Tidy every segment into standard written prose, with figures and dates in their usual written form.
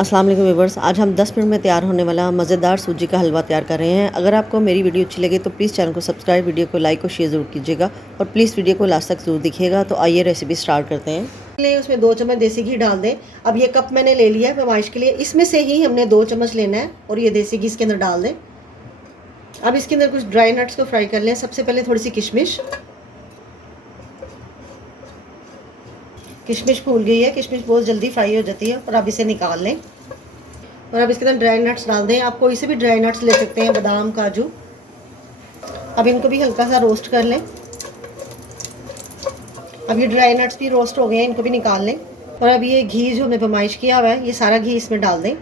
अस्सलाम वालेकुम व्यूअर्स, आज हम 10 मिनट में तैयार होने वाला मज़ेदार सूजी का हलवा तैयार कर रहे हैं। अगर आपको मेरी वीडियो अच्छी लगे तो प्लीज़ चैनल को सब्सक्राइब, वीडियो को लाइक और शेयर ज़रूर कीजिएगा और प्लीज़ वीडियो को लास्ट तक ज़रूर दिखिएगा। तो आइए रेसिपी स्टार्ट करते हैं। उसमें 2 चम्मच देसी घी डाल दें। अब ये कप मैंने ले लिया है पैमाइश के लिए, इसमें से ही हमने 2 चम्मच लेना है और ये देसी घी इसके अंदर डाल दें। अब इसके अंदर कुछ ड्राई नट्स को फ्राई कर लें। सबसे पहले थोड़ी सी किशमिश फूल गई है, किशमिश बहुत जल्दी फ्राई हो जाती है और अब इसे निकाल लें। और अब इसके अंदर ड्राई नट्स डाल दें। आप कोई से भी ड्राई नट्स ले सकते हैं, बादाम, काजू। अब इनको भी हल्का सा रोस्ट कर लें। अब ये ड्राई नट्स भी रोस्ट हो गए हैं, इनको भी निकाल लें। और अब ये घी जो हमने पैमाइश किया हुआ है, ये सारा घी इसमें डाल दें।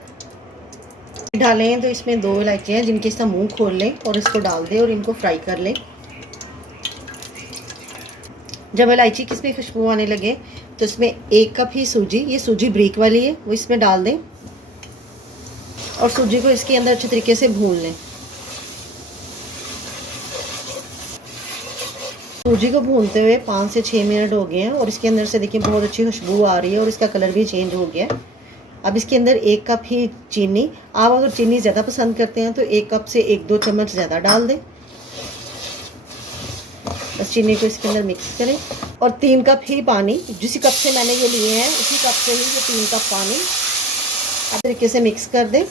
डालें तो इसमें 2 इलायचियाँ जिनके इसका मुंह खोल लें और इसको डाल दें और इनको फ्राई कर लें। जब इलायची की इसमें खुशबू आने लगे तो इसमें 1 कप ही सूजी, ये सूजी ब्रीक वाली है, वो इसमें डाल दें और सूजी को इसके अंदर अच्छे तरीके से भून लें। सूजी को भूनते हुए 5 से 6 मिनट हो गए हैं और इसके अंदर से देखिए बहुत अच्छी खुशबू आ रही है और इसका कलर भी चेंज हो गया है। अब इसके अंदर 1 कप ही चीनी, आप अगर चीनी ज़्यादा पसंद करते हैं तो 1 कप से 1-2 चम्मच ज़्यादा डाल दें। बस चीनी को इसके अंदर मिक्स करें और 3 कप ही पानी, जिस कप से मैंने ये लिए हैं उसी कप से ही ये 3 कप पानी इस तरीके से मिक्स कर दें।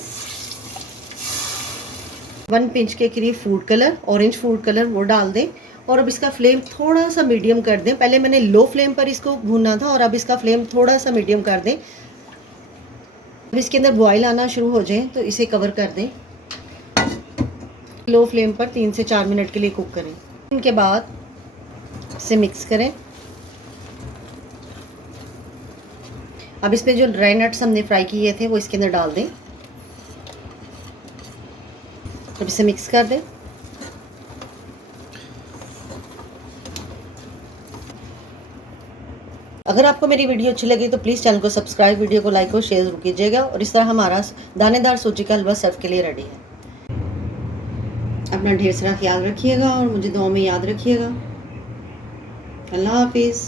1 पिंच के करीब food colour, orange food colour, वो डाल दें और अब इसका फ्लेम थोड़ा सा मीडियम कर दें। पहले मैंने लो फ्लेम पर इसको भूनना था और अब इसका फ्लेम थोड़ा सा मीडियम कर दें। अब इसके अंदर बॉयल आना शुरू हो जाए तो इसे कवर कर दें। लो फ्लेम पर 3 से 4 मिनट के लिए कुक करें। इनके बाद इसे मिक्स करें। अब इसमें जो ड्राई नट्स हमने फ्राई किए थे वो इसके अंदर डाल दें। अब इसे मिक्स कर दें। अगर आपको मेरी वीडियो अच्छी लगी तो प्लीज़ चैनल को सब्सक्राइब, वीडियो को लाइक और शेयर जरूर कीजिएगा। और इस तरह हमारा दानेदार सूजी का हलवा सर्व के लिए रेडी है। अपना ढेर सारा ख्याल रखिएगा और मुझे दुआ में याद रखिएगा। अल्लाह हाफिज़।